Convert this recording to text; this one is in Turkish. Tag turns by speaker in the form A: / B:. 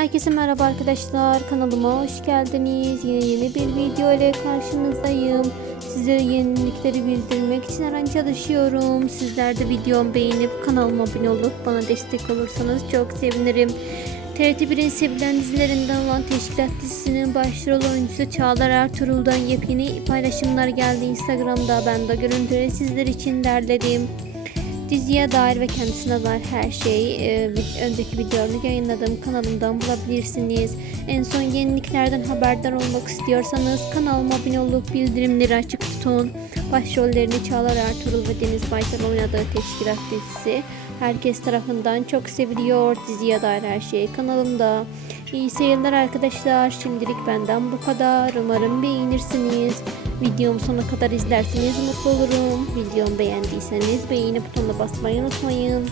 A: Herkese merhaba arkadaşlar. Kanalıma hoş geldiniz. Yine yeni bir video ile karşınızdayım. Sizlere yenilikleri bildirmek için her an çalışıyorum. Sizler de videomu beğenip kanalıma abone olup bana destek olursanız çok sevinirim. TRT 1'in sevilen dizilerinden olan Teşkilat dizisinin başrol oyuncusu Çağlar Ertuğrul'dan yepyeni paylaşımlar geldi Instagram'da. Ben de görüntüleri sizler için derledim. Diziye dair ve kendisine dair her şey e, önceki videomu yayınladım. Kanalımdan bulabilirsiniz. En son yeniliklerden haberdar olmak istiyorsanız kanalıma abone olup bildirimleri açık tutun. Başrollerini Çağlar Ertuğrul ve Deniz Baysal oynadığı Teşkilat dizisi herkes tarafından çok seviliyor. Diziye dair her şey kanalımda. İyi seyirler arkadaşlar. Şimdilik benden bu kadar. Umarım beğenirsiniz. Videomu sonuna kadar izlerseniz mutlu olurum. Videomu beğendiyseniz beğeni butonuna basmayı unutmayın.